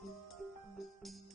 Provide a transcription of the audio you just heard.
Thank you.